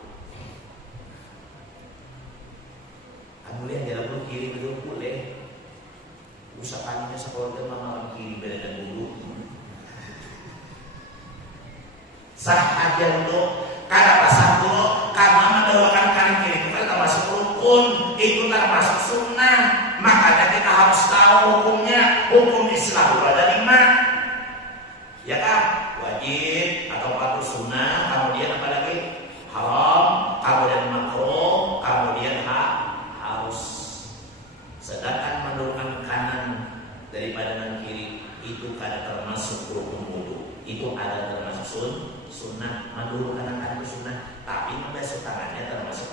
Kemudian jalan pun kiri betul boleh. Usahakannya sekeluarga mama kiri beda dan dulu. Sah aja dulu. Karena apa sah dulu? Karena mendahulukan kanan kiri itu termasuk rukun, itu termasuk sunnah. Makanya kita harus tahu hukumnya. Hukum Islam ada 5, ya kan? Wajib atau patuh sunnah, kemudian apa lagi? Haram, kemudian makruh, kemudian harus. Sedangkan mendahulukan kanan daripada kanan kiri itu kada termasuk rukun wudu. Itu ada termasuk sunnah. Mendahulukan kanan itu sunnah, tapi membasuh tangannya termasuk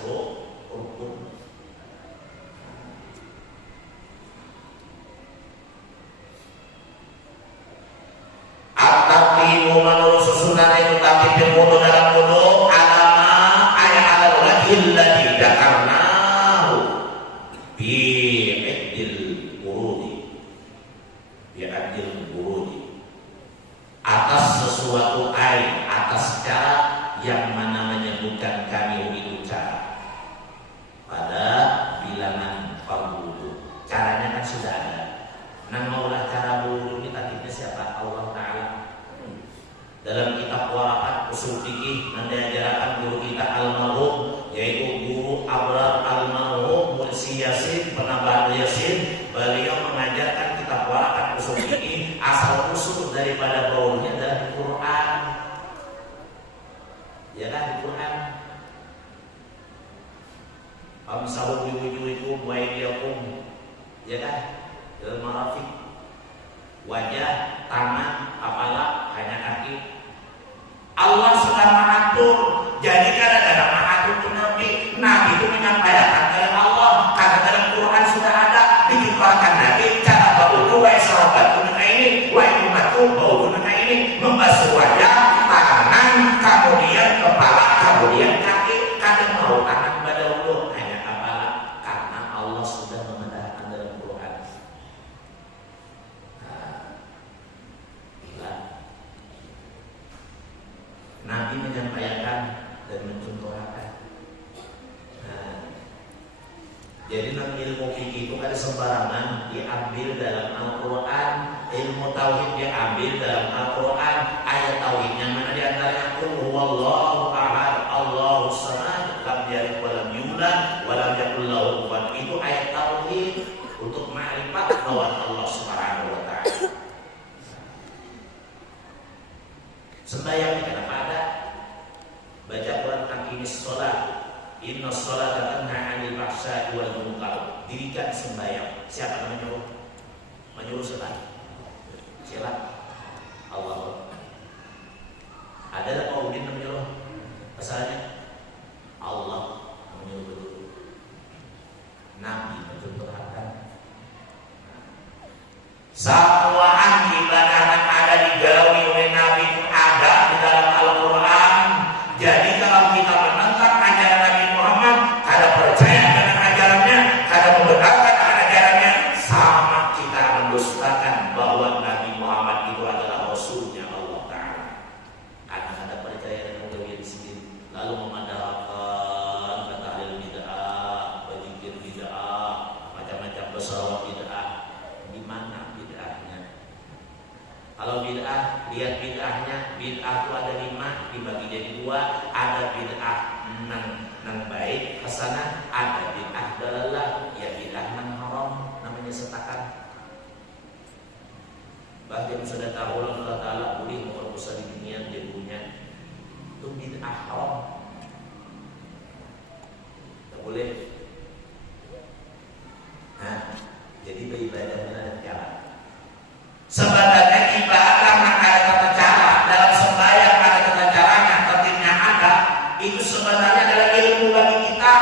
rukun. At-taqimu menurut susunan itu takbir wudu dalam wudu alama ayat al-wajhil ladzi dzakarnahu bi'addil wurudi atas sesuatu air, atas cara yang mana menyebutkan kami itu cara pada bilangan fardu wudu. Caranya kan sudah ada. Nah, maulah cara wudu ini takdirnya siapa? Allah Ta'ala. Dalam kitab Warakat Usul Fikih yang diajarkan guru kita almarhum, yaitu guru Abrar almarhum Mursi Yasin, penambahan Yasin. Beliau mengajarkan kitab Warakat Usul Fikih asal usul daripada baunya dari Quran. Ya kan, di Quran. Amsahu biwujuhikum wa aydiyakum. Ya kan? Dalam Marafiq. Wajah, tangan, kepala, hanya kaki. Allah sudah mengatur. Jadi kadang-kadang mengatur itu Nabi itu menyampaikan dari Allah. Karena dalam Quran sudah ada dikatakan Nabi cara baudu wa sahabat guna ini wa umatku bau guna ini membasuh wajah, tangan, kemudian kepala, kemudian kaki. Kadang mau tangan pada wudu hanya kepala karena Allah sudah memandangkan dalam Quran. Nabi menyampaikan dan mencontohkan. Jadi ilmu fikih itu kan sembarangan diambil dalam Al-Quran. Ilmu tauhid diambil dalam Al-Quran. Ayat tauhidnya mana diantaranya? Qul huwallahu ahad, Allahus samad, lam yalid wa lam yulad wa lam yakul lahu kufuwan. Itu ayat tauhid untuk ma'rifat bahwa Allah Subhanahu wa taala. Sembahyang kenapa ada? Baca Quran taqimis shalah. Inna sholata tanha 'anil fahsya'i wal munkar. Dirikan sembahyang. Siapa yang menyuruh? Menyuruh siapa? Siapa? Allah. Ada Pak Udin yang menyuruh? Asalnya Allah menyuruh dulu. Nabi mencontohkan. Samuan ibadah yang ada digawi oleh Nabi itu ada di dalam Al-Quran. Jadi kalau kita menentang ajaran Nabi Muhammad, kada percaya dengan ajarannya, kada membenarkan ajarannya, sama kita mendustakan bahwa Nabi Muhammad itu adalah Rasulnya Allah Ta'ala. Karena kada percaya dengan beliau di sini, lalu ada 5 dibagi jadi 2, ada bid'ah nang baik hasanah, ada bid'ah dalalah, ya bid'ah nang haram namanya setakan. Bahkan sudah tahu Allah Ta'ala boleh memperkosa di dunia dia punya itu bid'ah haram, tak boleh. Nah, jadi beribadah dengan cara. Sebenarnya ibadah maka ada tata cara, dalam sembahyang ada tata caranya, tertibnya ada. Itu sebenarnya adalah ilmu bagi kita.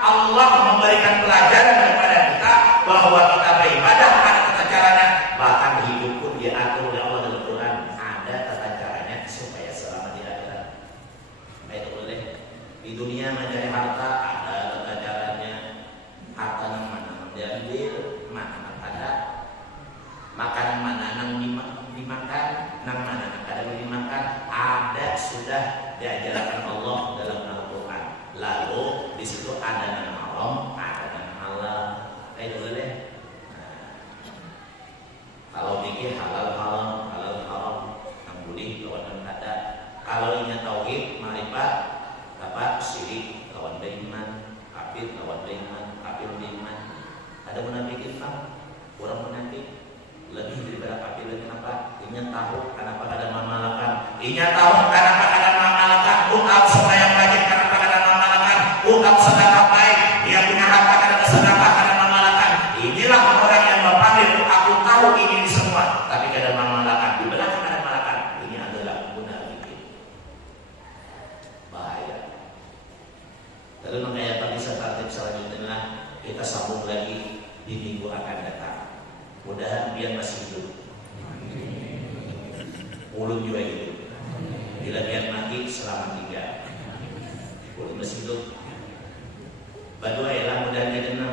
Allah memberikan pelajaran kepada kita bahwa kita beribadah ada tata caranya. Bahkan hidup pun diatur oleh Allah dalam Quran, ada tata caranya supaya selamat di akhirat. Itu boleh. Di dunia mencari harta ada tata caranya. Harta yang mana diambil, mana ada. Makanan mana yang dimakan, nang mana yang kada dimakan, ada sudah diajarkan Allah dalam Al-Quran. Lalu di situ ada yang haram, ada yang halal. Itu boleh. Kalau pikir halal haram, yang boleh lawan yang kada. Kalau ingat tauhid, ma'rifat, dapat syirik lawan beriman, kafir lawan beriman, kafir beriman. Ada munafikin tak? Orang munafik lebih daripada kafir lagi kenapa? Inya tahu kenapa ada mamalakan. Inya tahu kenapa ada mamalakan. Utang sembahyang wajib kenapa ada mamalakan. Utang sedekah baik. Dia punya harta karena sedekah karena mamalakan. Inilah orang yang berpanggil. Aku tahu ini semua, tapi kada mamalakan. Di belakang ada mamalakan. Ini adalah munafik. Bahaya. Lalu makanya bisa tertib selanjutnya kita sambung lagi di minggu akan datang. Mudah-mudahan biar masih hidup, ulun juga hidup. Bila biar mati selama 3, ulun masih hidup. Berdoa ialah mudah-mudahan kita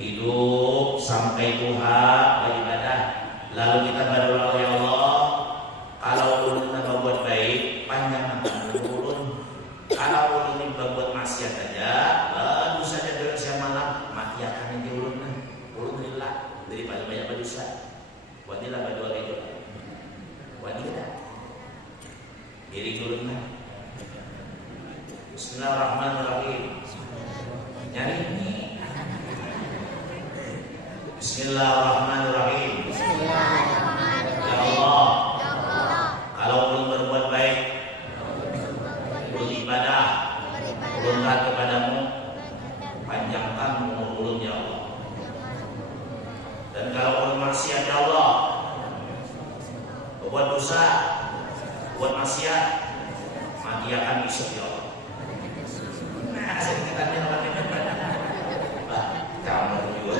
hidup sampai Tuhan beribadah. Lalu kita berdoa, ya Allah, kalau ulun nak berbuat baik, panjang ulun. Kalau ulun ini berbuat maksiat saja, baru saja dari siang malam mati akan nanti ulun. Ulun rela daripada banyak berdosa. Wadilah berdoa itu. Wadilah. Diri ulun. Bismillahirrahmanirrahim. Nyari ini. Bismillahirrahmanirrahim. Ya Allah, kalau ulun berbuat baik, ulun ibadah, ulun taat kepadamu, panjangkan umur ulun ya Allah. Dan kalau ulun maksiat ya Allah, berbuat dosa, buat maksiat, mati akan besok ya Allah. Nah, saya katanya orang yang bah, kamu juga.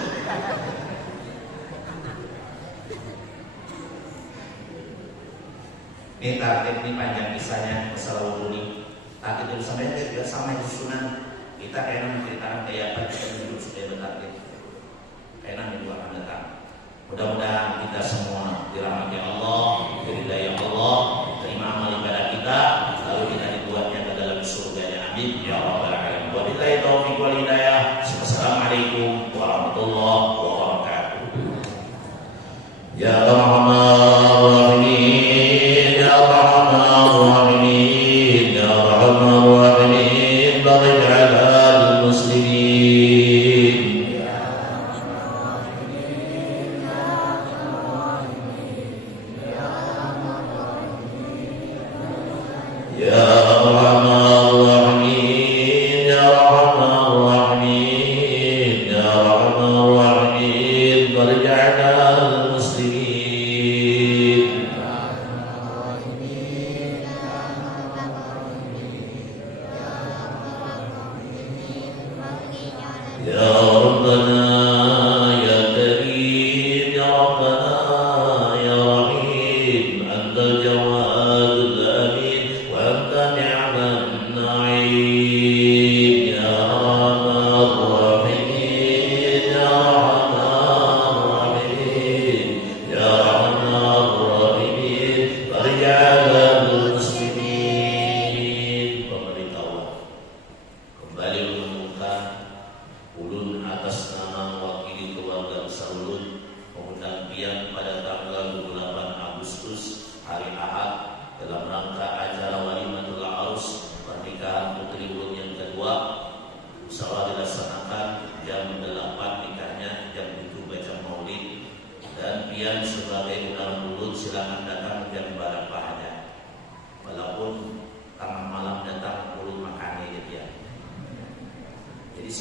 Ini target ini panjang kisahnya masalah wudhu ini. Target itu sampai susunan kita kayaknya menceritakan kayak apa kita hidup supaya bertarget. Kayaknya minggu akan datang. Mudah-mudahan kita semua dirahmati Allah, diridai Allah, terima amal ibadah kita, lalu kita dibuatnya ke dalam surganya. Amin ya rabbal alamin. Wabillahi taufiq wal hidayah. Assalamualaikum warahmatullahi wabarakatuh. Ya Rahman Rahim, ya Rahman Rahim, ya Rahman Rahim, barik ala muslimin. Ya Rahman Rahim, ya Rahman Rahim, ya Rahman Rahim, barik ala muslimin. Ya Rabbana ya Karim, ya Rabbana ya Rahim, Anta al-Jawad al-Amin, wa anta ni'man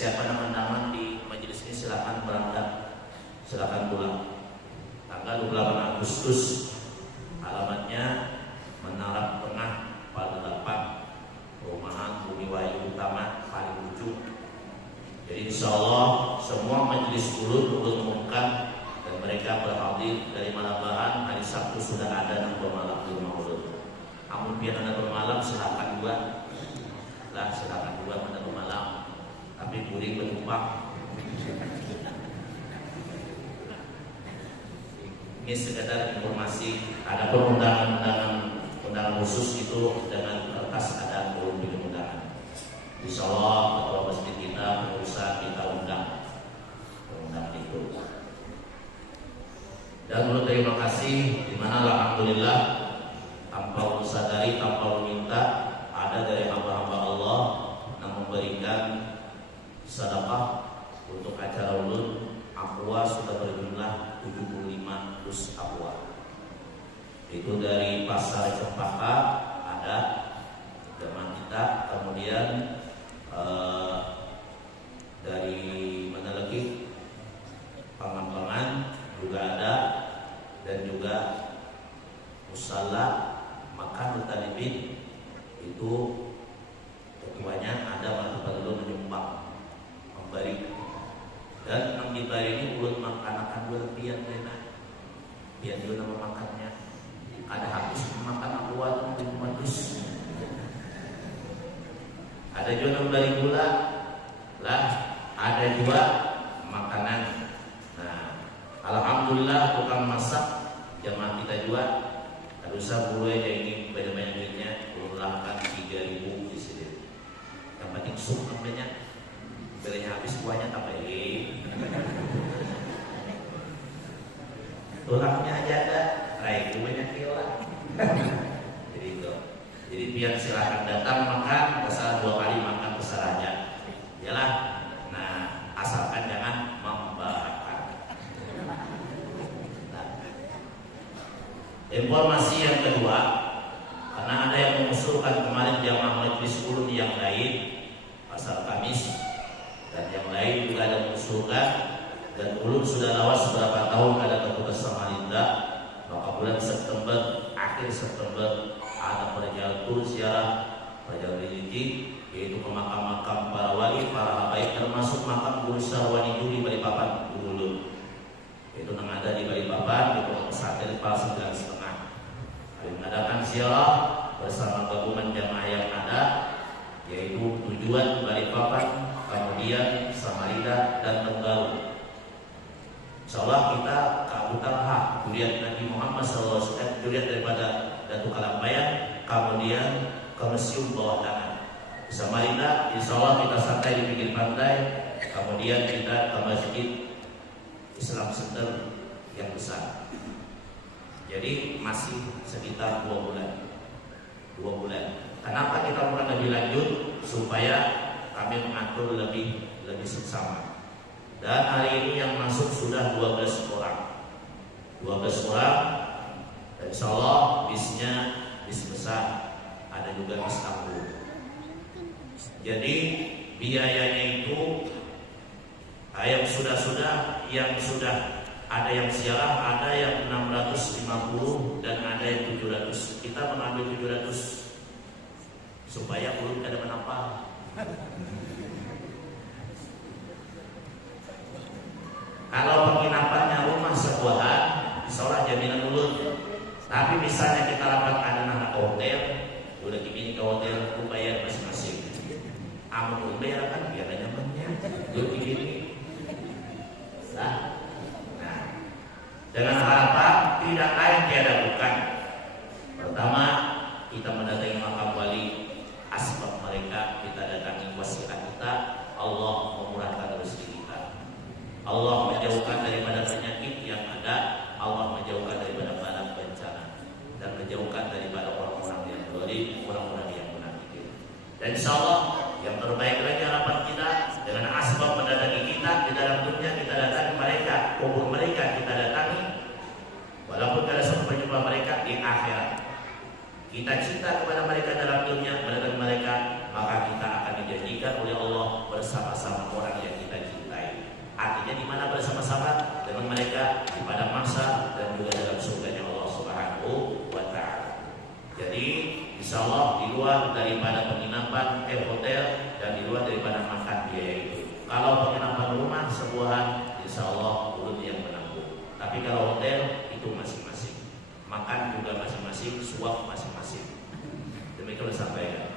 siapa nama-nama di majelis ini silakan berangkat, silakan pulang. Tanggal 28 Agustus, alamatnya Menara Tengah Pada 8, Perumahan Bumi Wayu Utama paling ujung. Jadi insya Allah semua majelis ulun umumkan dan mereka berhadir dari Malabaran. Hari Sabtu sudah ada yang bermalam di rumah ulun. Amun biar anda bermalam silakan juga, lah silakan juga anda bermalam. Tapi kuring bernumpang. Ini sekedar informasi. Ada undangan khusus itu dengan kertas ada belum bikin undangan. Insya Allah ketua masjid kita, pengusaha kita undang itu. Dan menurut terima kasih, dimana alhamdulillah tanpa sadari, tanpa meminta, ada dari hamba-hamba Allah yang memberikan sedekah untuk acara ulun. Aqua sudah berjumlah 75 dus aqua. Itu dari pasar Cempaka ada teman kita, kemudian dari mana lagi, Pangan-Pangan juga ada, dan juga Musala Makan Talibin itu ketuanya ada mana dulu menyumbang memberi. Dan yang kita ini ulun makan berlebihan lena, biar dulu nama makannya ada habis makan aqua itu modus. Ada juga dari gula lah, ada juga makanan. Nah, alhamdulillah tukang masak jamaah kita juga. Ada usah bulu aja ini banyak-banyak duitnya, ulahkan 3.000 di sini. Yang penting sup namanya. Bilanya habis kuahnya tambahin. Tulangnya aja ada, raih banyak kila. Jadi itu. Jadi biar silahkan datang makan, besar 2 kali makan besar aja. Yalah. Nah, asalkan jangan membakar. Nah. Informasi yang kedua, karena ada yang mengusulkan kemarin jamaah majelis ulun yang lain pasal Kamis, dan yang lain juga ada mengusulkan, dan ulun sudah lawas beberapa tahun ada tugas Samarinda. Maka bulan September, akhir September ada perjalanan ziarah, perjalanan religi, yaitu ke makam-makam para wali, para habaib, termasuk makam Guru Sarwani di Balikpapan dulu. Itu yang ada di Balikpapan di Pondok Pesantren Pal 9,5. Kami mengadakan ziarah bersama gabungan jamaah yang ada, yaitu tujuan Balikpapan, kemudian Samarinda dan Tenggaru. Insyaallah kita ke Abu Talha, durian Nabi Muhammad SAW, durian daripada Datuk Kalambayan, kemudian ke Museum Bawah Tanah. Di Samarinda, insyaallah kita santai di pinggir pantai, kemudian kita ke Masjid Islam Center yang besar. Jadi masih sekitar 2 bulan. 2 bulan. Kenapa kita mulai lebih lanjut? Supaya kami mengatur lebih seksama. Dan hari ini yang masuk sudah 12 orang. 12 orang. Dan insyaallah bisnya bis besar, ada juga bis tabung. Jadi biayanya itu yang sudah ada yang ziarah, ada yang 650 dan ada yang 700. Kita mengambil 700 supaya ulun kada menapa. Kalau penginapannya rumah sebuahan, insyaallah jaminan ulun. Tapi misalnya kita rapat ada anak hotel, udah gini ke hotel, lu bayar masing-masing. Amun ulun bayar kan biar nyamannya. Lu gini. Nah, dengan harapan tidak lain tiada bukan. Pertama, kita mendatangi makam wali, asbab mereka kita datangi wasiat kita, Allah memurahkan rezeki kita. Allah menjauhkan daripada penyakit yang ada, Allah menjauhkan daripada bala bencana, dan menjauhkan daripada orang-orang yang zalim, orang-orang yang munafik. Dan insyaallah yang terbaik lagi harapan kita dengan asbab mendatangi kita di dalam dunia, kita datangi mereka, kubur mereka kita datangi, walaupun kada sempat berjumpa mereka di akhirat. Kita cinta kepada mereka dalam dunia, mendatangi mereka, maka kita akan dijanjikan oleh Allah bersama-sama orang yang penginapan hotel dan di luar daripada makan biaya itu. Kalau penginapan rumah sebuahan, insya Allah urut yang menanggung. Tapi kalau hotel itu masing-masing, makan juga masing-masing, suap masing-masing. Demikian disampaikan.